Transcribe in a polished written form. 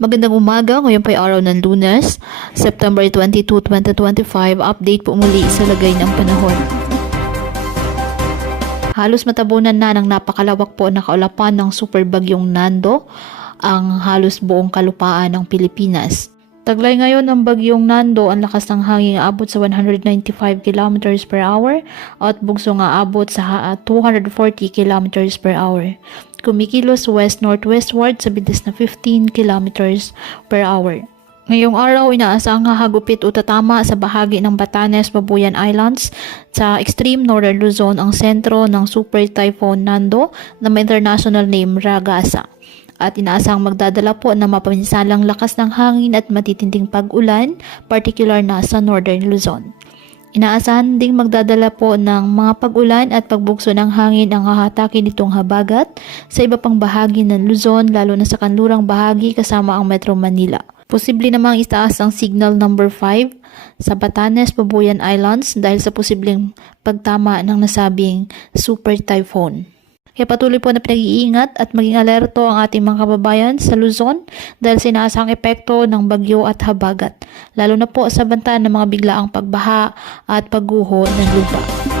Magandang umaga, ngayon po ay araw ng Lunes, September 22, 2025. Update po muli sa lagay ng panahon. Halos matabunan na ng napakalawak po na kaulapan ng super bagyong Nando ang halos buong kalupaan ng Pilipinas. Taglay ngayon ng bagyong Nando, ang lakas ng hangin aabot sa 195 km per hour at bugso nga abot sa 240 km per hour. Kumikilos west-northwestward sa bilis na 15 km per hour. Ngayong araw, inaasahang hahagupit o tatama sa bahagi ng Batanes, Babuyan Islands sa extreme northern Luzon ang sentro ng Super Typhoon Nando na may international name Ragasa. At inaasahang magdadala po ng mapaminsalang lakas ng hangin at matitinding pag-ulan, particular na sa northern Luzon. Inaasahan ding magdadala po ng mga pag-ulan at pagbugso ng hangin ang hahatakin nitong habagat sa iba pang bahagi ng Luzon, lalo na sa kanlurang bahagi kasama ang Metro Manila. Posible namang itaas ang signal number 5 sa Batanes, Babuyan Islands dahil sa posibleng pagtama ng nasabing super typhoon. Kaya patuloy po na pinag-iingat at maging alerto ang ating mga kababayan sa Luzon dahil sinaasang epekto ng bagyo at habagat, lalo na po sa banta ng mga biglaang pagbaha at pagguho ng lupa.